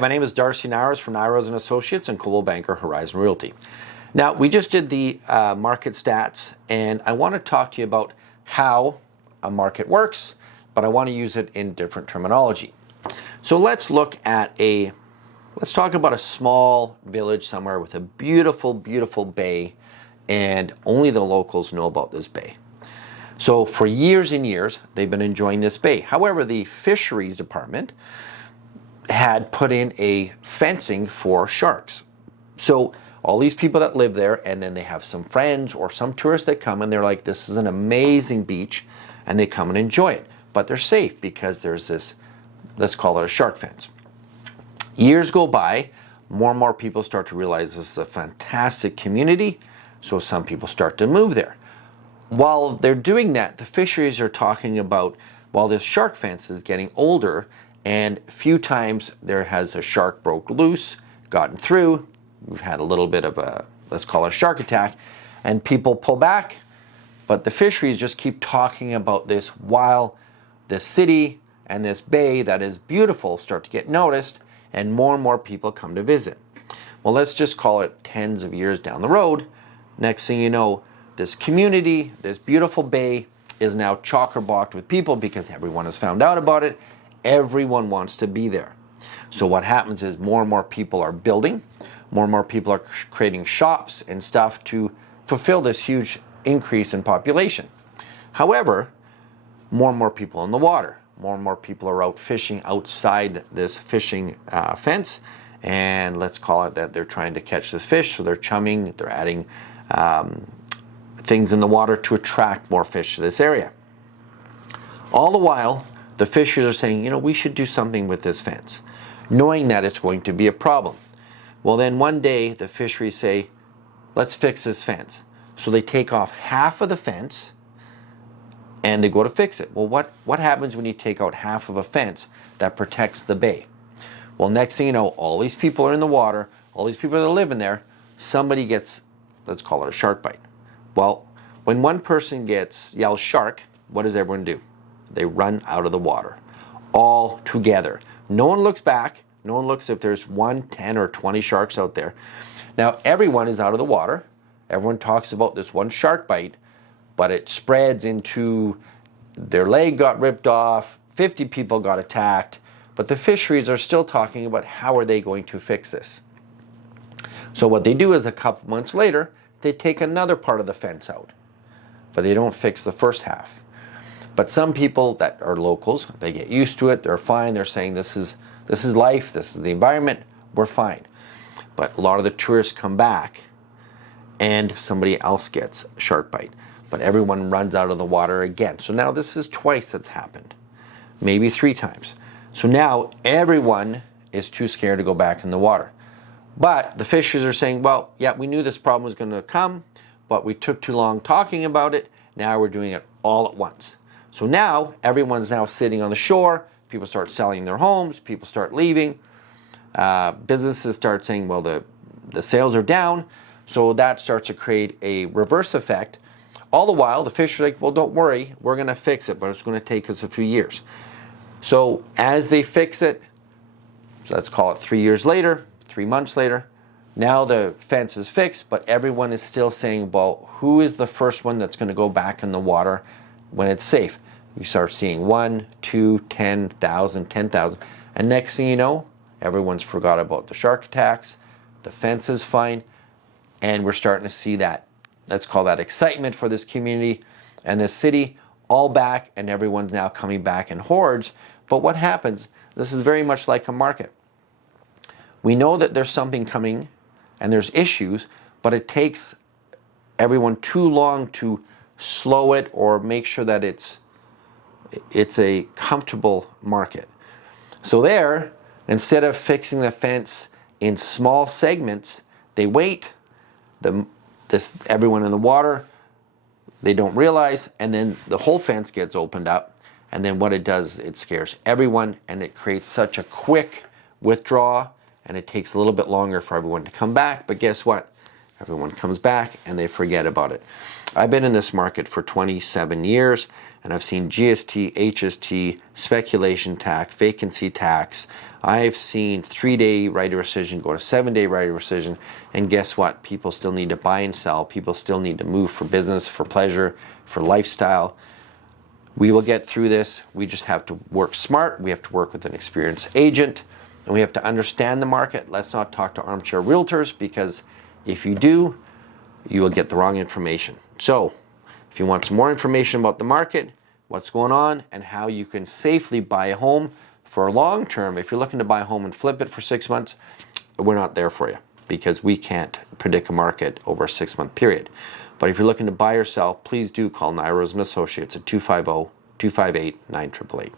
my name is Darcy Nyrose from Nyrose and Associates and Coldwell Banker Horizon Realty. Now, we just did the market stats, and I want to talk to you about how a market works, but I want to use it in different terminology. So let's talk about a small village somewhere with a beautiful, beautiful bay, and only the locals know about this bay. So for years and years, they've been enjoying this bay. However, the fisheries department had put in a fencing for sharks. So all these people that live there, and then they have some friends or some tourists that come and they're like, this is an amazing beach, and they come and enjoy it. But they're safe because there's this, let's call it a shark fence. Years go by, more and more people start to realize this is a fantastic community, so some people start to move there. While they're doing that, the fisheries are talking about, while this shark fence is getting older, and a few times there has a shark broke loose, gotten through, we've had a little bit of a, let's call it a shark attack, and people pull back, but the fisheries just keep talking about this while this city and this bay that is beautiful start to get noticed, and more people come to visit. Well, let's just call it tens of years down the road. Next thing you know, this community, this beautiful bay is now chock-a-blocked with people because everyone has found out about it. Everyone wants to be there. So what happens is more and more people are building, more and more people are creating shops and stuff to fulfill this huge increase in population. However, more and more people in the water, more and more people are out fishing outside this fishing fence, and let's call it that they're trying to catch this fish, so they're chumming, they're adding things in the water to attract more fish to this area. All the while, the fishers are saying, you know, we should do something with this fence, knowing that it's going to be a problem. Well, then one day the fisheries say, let's fix this fence. So they take off half of the fence and they go to fix it. Well, what happens when you take out half of a fence that protects the bay? Well, next thing you know, all these people are in the water, all these people that live in there, somebody gets, let's call it a shark bite. Well, when one person yells shark, what does everyone do? They run out of the water, all together. No one looks back. No one looks if there's 1, 10, or 20 sharks out there. Now, everyone is out of the water. Everyone talks about this one shark bite, but it spreads into their leg got ripped off, 50 people got attacked, but the fisheries are still talking about how are they going to fix this. So what they do is a couple months later, they take another part of the fence out, but they don't fix the first half. But some people that are locals, they get used to it, they're fine, they're saying this is life, this is the environment, we're fine. But a lot of the tourists come back and somebody else gets a shark bite, but everyone runs out of the water again. So now this is twice that's happened, maybe 3 times. So now everyone is too scared to go back in the water. But the fishers are saying, well, yeah, we knew this problem was going to come, but we took too long talking about it. Now we're doing it all at once. So now everyone's now sitting on the shore. People start selling their homes. People start leaving. Businesses start saying, well, the sales are down. So that starts to create a reverse effect. All the while, the fishers are like, well, don't worry. We're going to fix it, but it's going to take us a few years. So as they fix it, let's call it 3 years later, 3 months later, now the fence is fixed, but everyone is still saying, well, who is the first one that's going to go back in the water when it's safe? You start seeing 1, 2, 10,000, 10,000. And next thing you know, everyone's forgot about the shark attacks, the fence is fine, and we're starting to see that, let's call that excitement for this community and this city, all back, and everyone's now coming back in hordes. But what happens, this is very much like a market. We know that there's something coming and there's issues, but it takes everyone too long to slow it or make sure that it's a comfortable market. So there, instead of fixing the fence in small segments, they wait, everyone in the water, they don't realize, and then the whole fence gets opened up, and then what it does, it scares everyone, and it creates such a quick withdrawal, and it takes a little bit longer for everyone to come back. But guess what? Everyone comes back and they forget about it. I've been in this market for 27 years and I've seen GST, HST, speculation tax, vacancy tax. I've seen 3-day right of rescission go to 7-day right of rescission, and guess what? People still need to buy and sell. People still need to move for business, for pleasure, for lifestyle. We will get through this. We just have to work smart. We have to work with an experienced agent, and we have to understand the market. Let's not talk to armchair realtors, because if you do, you will get the wrong information. So if you want some more information about the market, what's going on, and how you can safely buy a home for a long term, if you're looking to buy a home and flip it for 6 months, we're not there for you, because we can't predict a market over a 6-month period. But if you're looking to buy or sell, please do call Nyrose and Associates at 250-258-9888.